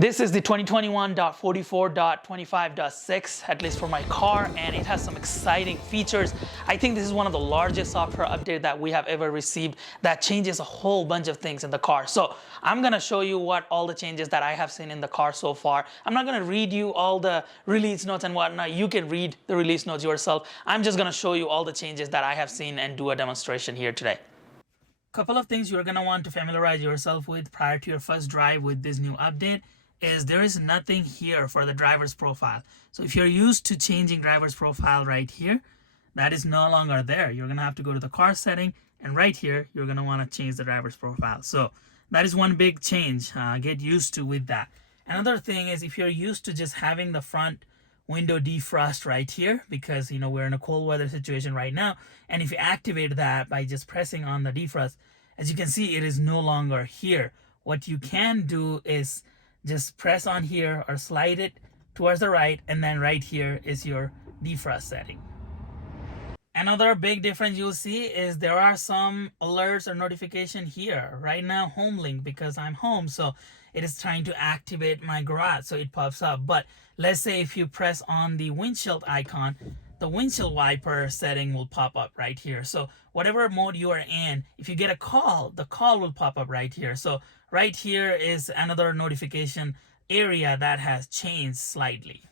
This is the 2021.44.25.6, at least for my car, and it has some exciting features. I think this is one of the largest software updates that we have ever received that changes a whole bunch of things in the car. So I'm gonna show you what all the changes that I have seen in the car so far. I'm not gonna read you all the release notes and whatnot. You can read the release notes yourself. I'm just gonna show you all the changes that I have seen and do a demonstration here today. Couple of things you're gonna want to familiarize yourself with prior to your first drive with this new update is there is nothing here for the driver's profile. So if you're used to changing driver's profile right here, that is no longer there. You're gonna have to go to the car setting, and right here you're gonna want to change the driver's profile. So that is one big change. Get used to with that. Another thing is if you're used to just having the front window defrost right here, because we're in a cold weather situation right now, and if you activate that by just pressing on the defrost, as you can see, it is no longer here. What you can do is just press on here or slide it towards the right, and then right here is your defrost setting. Another big difference you'll see is there are some alerts or notification here. Right now, home link, because I'm home, so it is trying to activate my garage, so it pops up. But let's say if you press on the windshield icon, the windshield wiper setting will pop up right here. So whatever mode you are in, if you get a call, the call will pop up right here. So right here is another notification area that has changed slightly.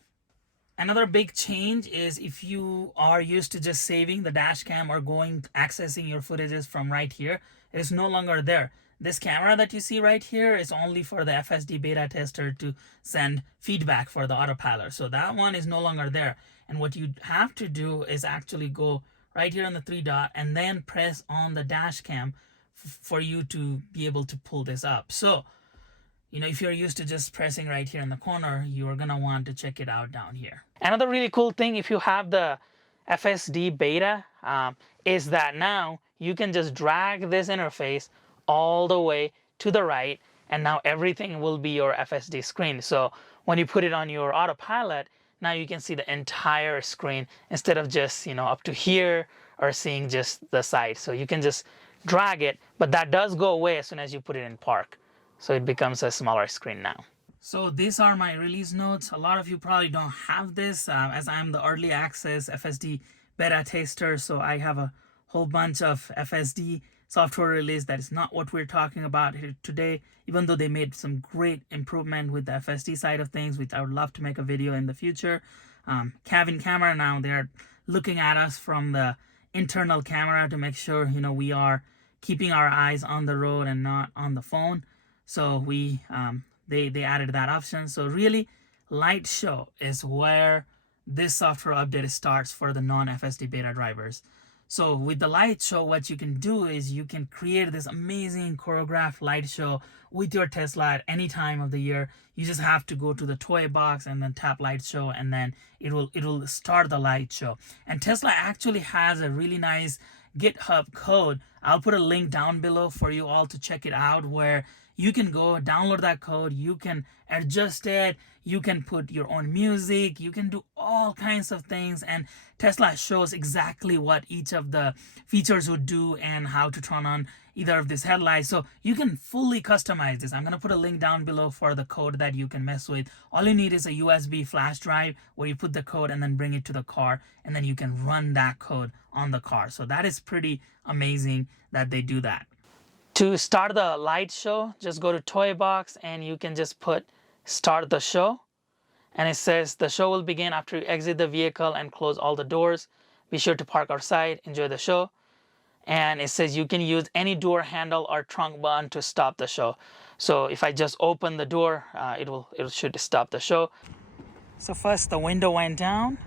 Another big change is if you are used to just saving the dash cam or accessing your footages from right here, it is no longer there. This camera that you see right here is only for the FSD Beta tester to send feedback for the autopilot. So that one is no longer there. And what you have to do is actually go right here on the three dot and then press on the dash cam for you to be able to pull this up. So, if you're used to just pressing right here in the corner, you're going to want to check it out down here. Another really cool thing, if you have the FSD Beta, is that now you can just drag this interface all the way to the right, and now everything will be your FSD screen. So when you put it on your autopilot, now you can see the entire screen instead of just up to here or seeing just the side. So you can just drag it, but that does go away as soon as you put it in park. So it becomes a smaller screen now. So these are my release notes. A lot of you probably don't have this as I'm the early access FSD beta tester. So I have a whole bunch of FSD software release. That is not what we're talking about here today, even though they made some great improvement with the FSD side of things, which I would love to make a video in the future. Cabin camera, now they're looking at us from the internal camera to make sure we are keeping our eyes on the road and not on the phone. So they added that option. So really, light show is where this software update starts for the non-FSD beta drivers. So with the light show, what you can do is you can create this amazing choreographed light show with your Tesla at any time of the year. You just have to go to the toy box and then tap light show, and then it will start the light show. And Tesla actually has a really nice GitHub code. I'll put a link down below for you all to check it out, where you can go download that code, you can adjust it, you can put your own music, you can do all kinds of things, and Tesla shows exactly what each of the features would do and how to turn on either of these headlights. So you can fully customize this. I'm going to put a link down below for the code that you can mess with. All you need is a USB flash drive where you put the code and then bring it to the car, and then you can run that code on the car. So that is pretty amazing that they do that. To start the light show, just go to Toy Box and you can just put Start the Show. And it says the show will begin after you exit the vehicle and close all the doors. Be sure to park outside, enjoy the show. And it says you can use any door handle or trunk button to stop the show. So if I just open the door, it should stop the show. So first the window went down.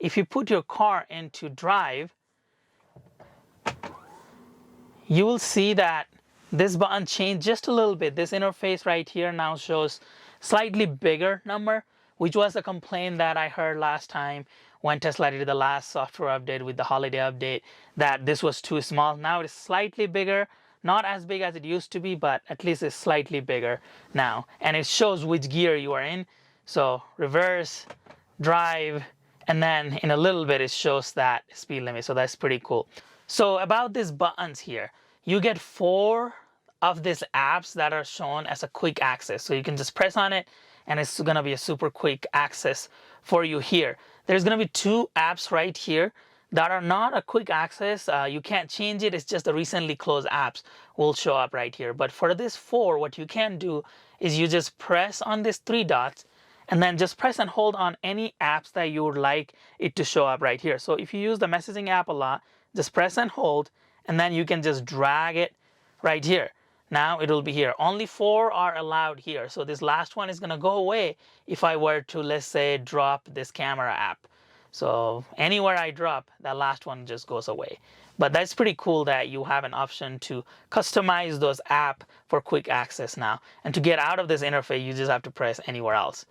if you put your car into drive, you will see that this button changed just a little bit. This interface right here now shows slightly bigger number, which was a complaint that I heard last time when Tesla did the last software update with the holiday update, that this was too small. Now it's slightly bigger, not as big as it used to be, but at least it's slightly bigger now. And it shows which gear you are in. So reverse, drive, and then in a little bit it shows that speed limit. So that's pretty cool. So about these buttons here, you get 4 of these apps that are shown as a quick access. So you can just press on it and it's gonna be a super quick access for you here. There's gonna be 2 apps right here that are not a quick access. You can't change it. It's just the recently closed apps will show up right here. But for this 4, what you can do is you just press on these 3 dots and then just press and hold on any apps that you would like it to show up right here. So if you use the messaging app a lot, just press and hold, and then you can just drag it right here. Now it will be here. Only 4 are allowed here. So this last one is gonna go away if I were to, let's say, drop this camera app. So anywhere I drop, that last one just goes away. But that's pretty cool that you have an option to customize those apps for quick access now. And to get out of this interface, you just have to press anywhere else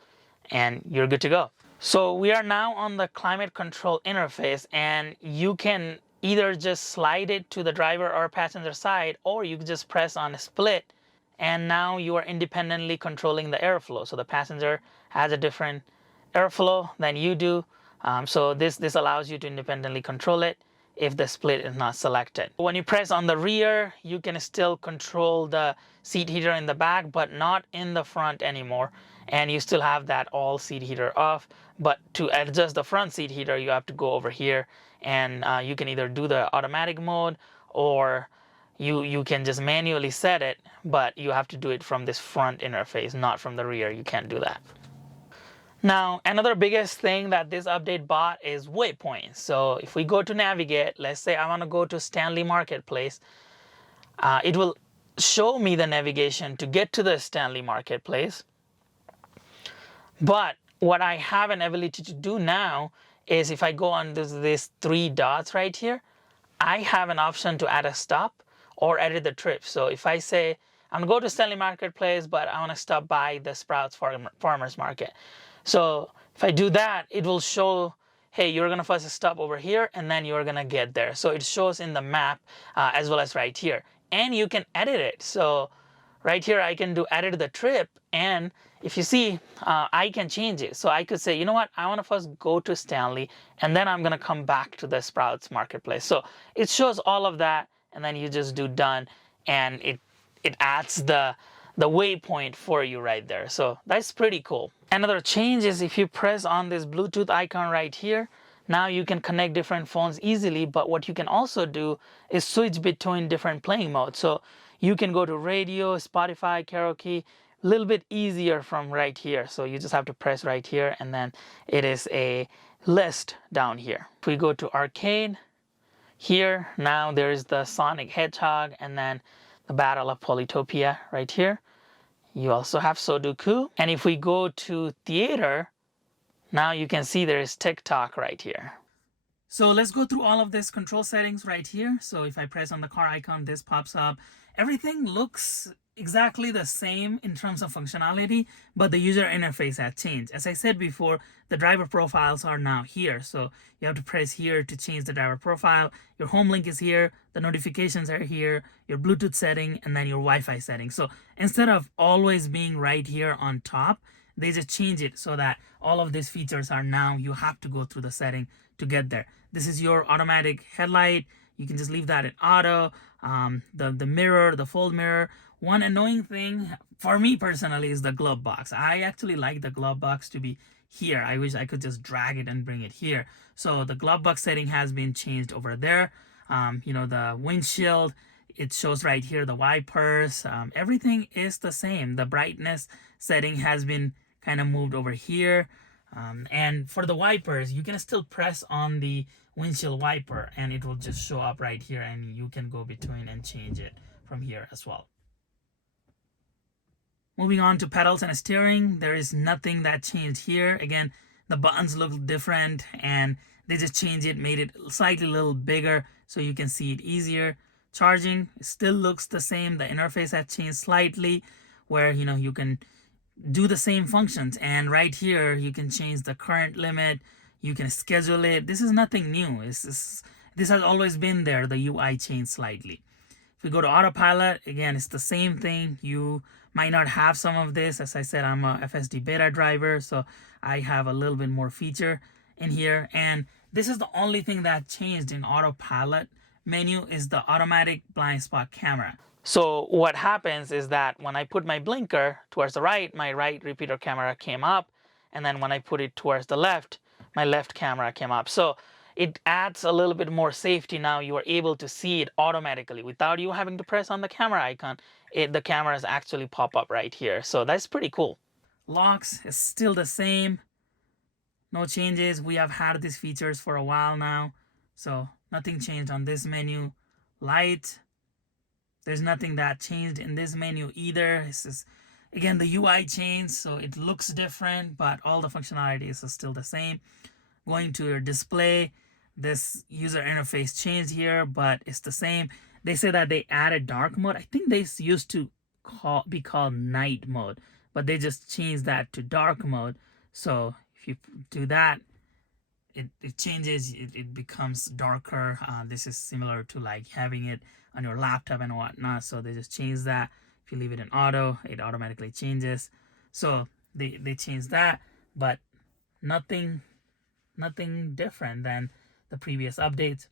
and you're good to go. So we are now on the climate control interface, and you can either just slide it to the driver or passenger side, or you can just press on a split, and now you are independently controlling the airflow. So the passenger has a different airflow than you do. So this allows you to independently control it if the split is not selected. When you press on the rear, you can still control the seat heater in the back, but not in the front anymore. And you still have that all seat heater off. But to adjust the front seat heater, you have to go over here, and you can either do the automatic mode, or you can just manually set it, but you have to do it from this front interface, not from the rear. You can't do that. Now, another biggest thing that this update bought is waypoints. So if we go to navigate, let's say I want to go to Stanley Marketplace, it will show me the navigation to get to the Stanley Marketplace. But what I have an ability to do now is if I go on these 3 dots right here, I have an option to add a stop or edit the trip. So if I say I'm going to go to Stanley Marketplace, but I want to stop by the Sprouts Farmers Market. So if I do that, it will show, hey, you're going to first stop over here, and then you're going to get there. So it shows in the map as well as right here. And you can edit it. So right here, I can do edit the trip. And if you see, I can change it. So I could say, you know what, I want to first go to Stanley, and then I'm going to come back to the Sprouts Marketplace. So it shows all of that, and then you just do done, and it adds the waypoint for you right there. So that's pretty cool. Another change is if you press on this Bluetooth icon right here, now you can connect different phones easily, but what you can also do is switch between different playing modes. So you can go to radio, Spotify, karaoke, a little bit easier from right here. So you just have to press right here, and then it is a list down here. If we go to arcade, here now there is the Sonic Hedgehog, and then the Battle of Polytopia right here. You also have Sudoku. And if we go to theater, now you can see there is TikTok right here. So let's go through all of this control settings right here. So if I press on the car icon, this pops up. Everything looks exactly the same in terms of functionality, but the user interface has changed. As I said before, the driver profiles are now here. So you have to press here to change the driver profile. Your home link is here, the notifications are here, your Bluetooth setting, and then your Wi-Fi setting. So instead of always being right here on top, they just change it so that all of these features are now, you have to go through the setting to get there. This is your automatic headlight. You can just leave that in auto. The mirror, the fold mirror. One annoying thing for me personally is the glove box. I actually like the glove box to be here. I wish I could just drag it and bring it here. So the glove box setting has been changed over there. You know, the windshield, it shows right here, the wipers, everything is the same. The brightness setting has been kind of moved over here. And for the wipers, you can still press on the windshield wiper and it will just show up right here, and you can go between and change it from here as well. Moving on to pedals and steering, there is nothing that changed here. Again, the buttons look different and They just changed it, made it slightly a little bigger so you can see it easier. Charging still looks the same. The interface has changed slightly where, you know, you can do the same functions. And right here, you can change the current limit. You can schedule it. This is nothing new. This has always been there. The UI changed slightly. If we go to autopilot, again, it's the same thing. You might not have some of this. As I said, I'm a FSD Beta driver, so I have a little bit more feature in here. And this is the only thing that changed in autopilot menu is the automatic blind spot camera. So what happens is that when I put my blinker towards the right, my right repeater camera came up. And then when I put it towards the left, my left camera came up. So it adds a little bit more safety. Now you are able to see it automatically without you having to press on the camera icon. The cameras actually pop up right here. So that's pretty cool. Locks is still the same. No changes. We have had these features for a while now. So nothing changed on this menu. Light. There's nothing that changed in this menu either. It's just, again, the UI changed, so it looks different, but all the functionalities are still the same. Going to your display, this user interface changed here, but it's the same. They say that they added dark mode. I think they used to be called night mode, but they just changed that to dark mode. So if you do that, it changes, it becomes darker. This is similar to like having it on your laptop and whatnot. So they just changed that. If you leave it in auto, it automatically changes. So they changed that, but nothing different than the previous updates.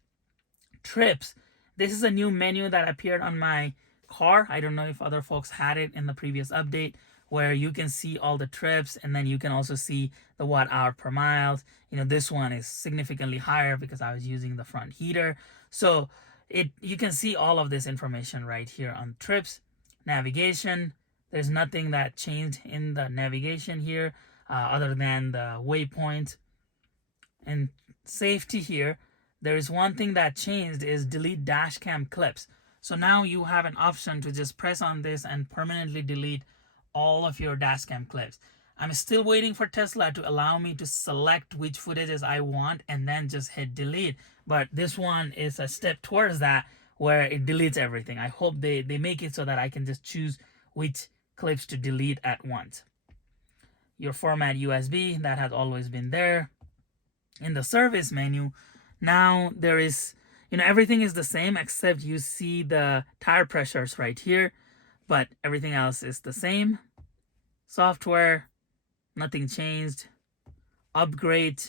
Trips. This is a new menu that appeared on my car. I don't know if other folks had it in the previous update, where you can see all the trips and then you can also see the watt hour per mile. You know, this one is significantly higher because I was using the front heater. So you can see all of this information right here on trips. Navigation. There's nothing that changed in the navigation here other than the waypoint. And safety here, there is one thing that changed is delete dash cam clips. So now you have an option to just press on this and permanently delete all of your dash cam clips. I'm still waiting for Tesla to allow me to select which footages I want and then just hit delete. But this one is a step towards that where it deletes everything. I hope they make it so that I can just choose which clips to delete at once. Your format USB, that has always been there. In the service menu, now there is, you know, everything is the same except you see the tire pressures right here, but everything else is the same. Software, nothing changed. Upgrade,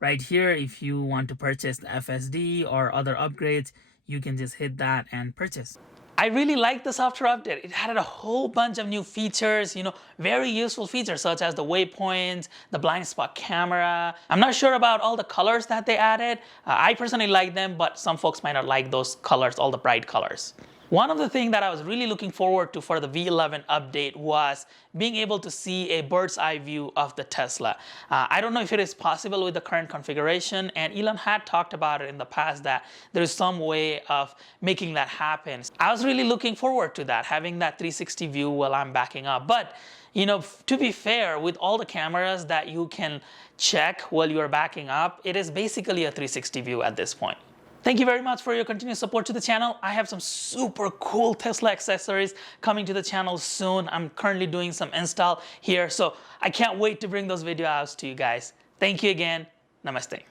right here, if you want to purchase the FSD or other upgrades, you can just hit that and purchase. I really like the software update. It added a whole bunch of new features, you know, very useful features such as the waypoints, the blind spot camera. I'm not sure about all the colors that they added. I personally like them, but some folks might not like those colors, all the bright colors. One of the things that I was really looking forward to for the V11 update was being able to see a bird's eye view of the Tesla. I don't know if it is possible with the current configuration, and Elon had talked about it in the past that there is some way of making that happen. I was really looking forward to that, having that 360 view while I'm backing up. But you know, to be fair, with all the cameras that you can check while you are backing up, it is basically a 360 view at this point. Thank you very much for your continued support to the channel. I have some super cool Tesla accessories coming to the channel soon. I'm currently doing some install here, so I can't wait to bring those videos to you guys. Thank you again. Namaste.